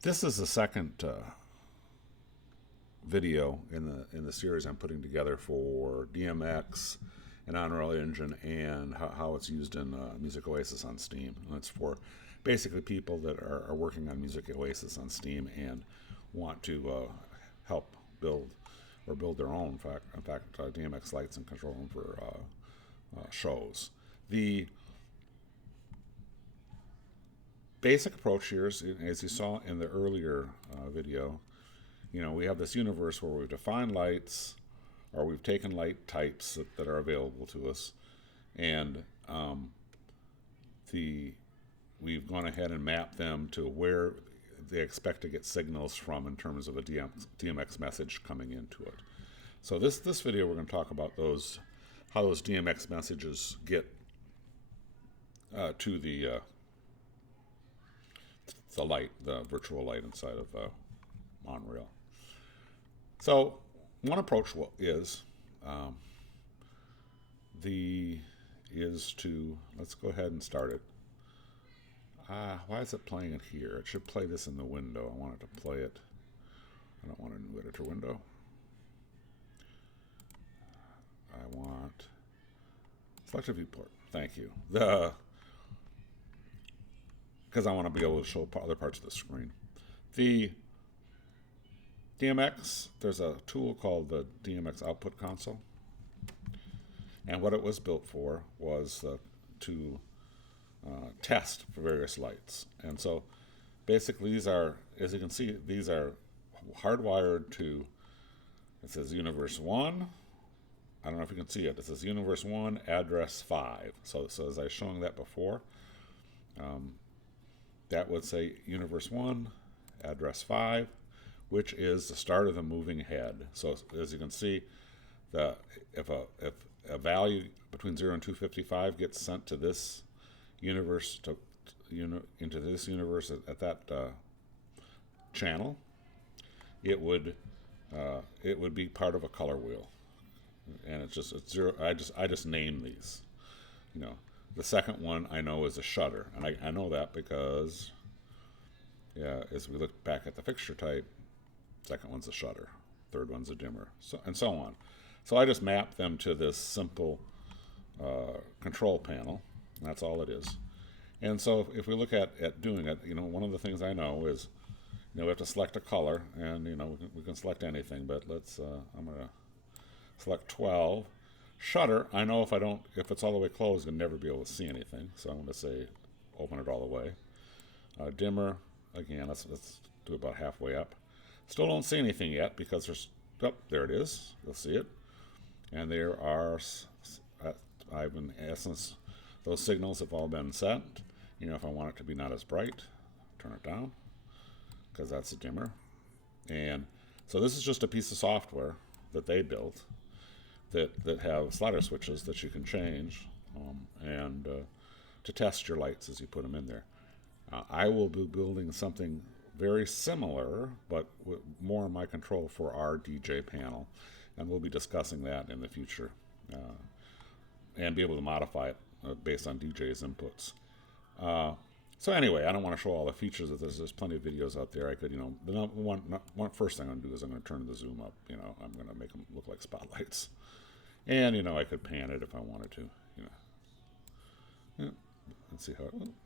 This is the second video in the series I'm putting together for DMX and Unreal Engine and how it's used in Music Oasis on Steam. And it's for basically people that are working on Music Oasis on Steam and want to help build or build their own. In fact, DMX Lights and Control them for shows. The basic approach here is, as you saw in the earlier video, we have this universe where we've defined lights, or we've taken light types that are available to us, and we've gone ahead and mapped them to where they expect to get signals from in terms of a DMX message coming into it. So this video we're going to talk about how those DMX messages get to the light, the virtual light inside of Unreal. So one approach is let's go ahead and start it. Why is it playing it here? It should play this in the window. I want it to play it. I don't want a new editor window. I want select a viewport. Thank you. Because I want to be able to show other parts of the screen. The DMX, there's a tool called the DMX Output Console. And what it was built for was to test for various lights. And so basically these are, as you can see, these are hardwired to, it says Universe 1. I don't know if you can see it. It says Universe 1, address 5. So as I was showing that before, that would say Universe 1, address 5, which is the start of the moving head. So as you can see, if a value between 0 and 255 gets sent to this universe, into this universe at that channel, it would be part of a color wheel, and it's 0. I just name these. The second one I know is a shutter, and I know that because as we look back at the fixture type, second one's a shutter, third one's a dimmer, and so on. So I just map them to this simple control panel. That's all it is. And so if we look at doing it, one of the things I know is, we have to select a color, and we can select anything, but let's I'm going to select 12. Shutter, I know if it's all the way closed, I'll never be able to see anything. So I'm going to say open it all the way. Dimmer, again, let's do about halfway up. Still don't see anything yet because there it is. You'll see it. And there are, in essence, those signals have all been set. If I want it to be not as bright, turn it down, because that's a dimmer. And so this is just a piece of software that they built that have slider switches that you can change and to test your lights as you put them in there. I will be building something very similar, but with more in my control for our DJ panel, and we'll be discussing that in the future and be able to modify it based on DJ's inputs. So anyway, I don't want to show all the features of this. There's plenty of videos out there. I could, one first thing I'm going to do is I'm going to turn the zoom up. I'm going to make them look like spotlights. And, I could pan it if I wanted to, Yeah. Let's see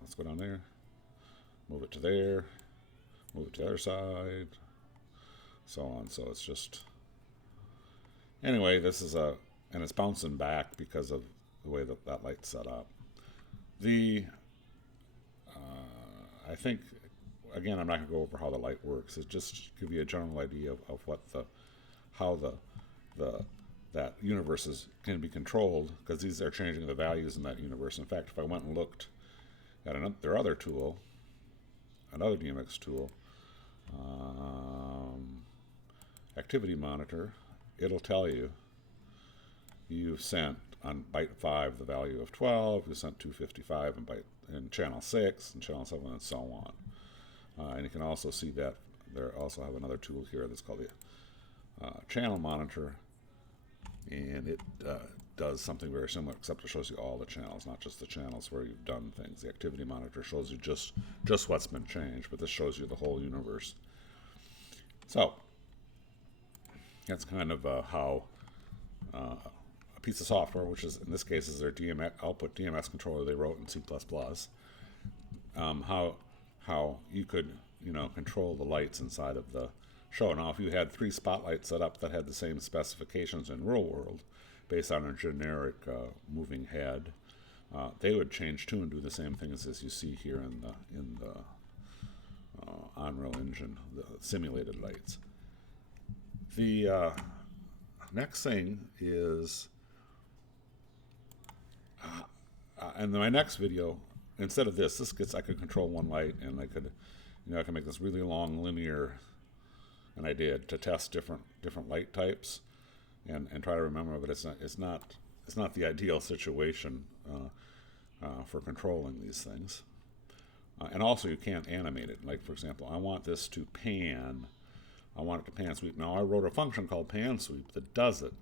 let's go down there. Move it to there. Move it to the other side. So on. So it's just, anyway, this is and it's bouncing back because of the way that light's set up. I think, again, I'm not going to go over how the light works. It just give you a general idea of what how that universe can be controlled, because these are changing the values in that universe. In fact, if I went and looked at their other tool, another DMX tool, activity monitor, it'll tell you've sent on byte 5 the value of 12, you sent 255 in channel 6 and channel 7, and so on. And you can also see that they also have another tool here that's called the channel monitor, and it does something very similar, except it shows you all the channels, not just the channels where you've done things. The activity monitor shows you just what's been changed, but this shows you the whole universe. So that's kind of how a piece of software, which is in this case is their DMX Output DMX controller they wrote in C++, how you could control the lights inside of the show. Now, if you had 3 spotlights set up that had the same specifications in real world, based on a generic moving head, they would change too and do the same things as you see here in the Unreal Engine, the simulated lights. The next thing is, in my next video, instead of this I could control one light, and I could make this really long linear, and I did, to test different light types, and try to remember, but it's not the ideal situation for controlling these things. And also, you can't animate it. Like, for example, I want this to pan. I want it to pan sweep. Now, I wrote a function called pan sweep that does it,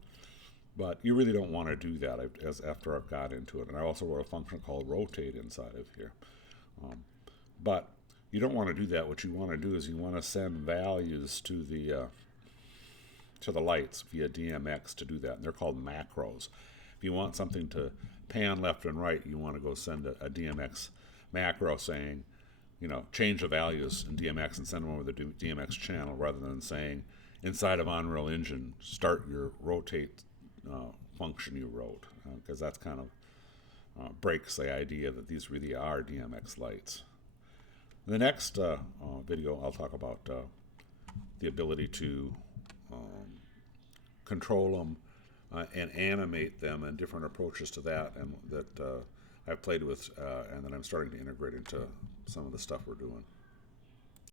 but you really don't want to do that after I've got into it. And I also wrote a function called rotate inside of here. But you don't want to do that. What you want to do is you want to send values to the lights via DMX to do that. And they're called macros. If you want something to pan left and right, you want to go send a DMX macro saying, change the values in DMX and send them over the DMX channel, rather than saying inside of Unreal Engine, start your rotate function you wrote, because that's kind of breaks the idea that these really are DMX lights. In the next video, I'll talk about the ability to control them and animate them, and different approaches to that, and that I've played with, and that I'm starting to integrate into some of the stuff we're doing.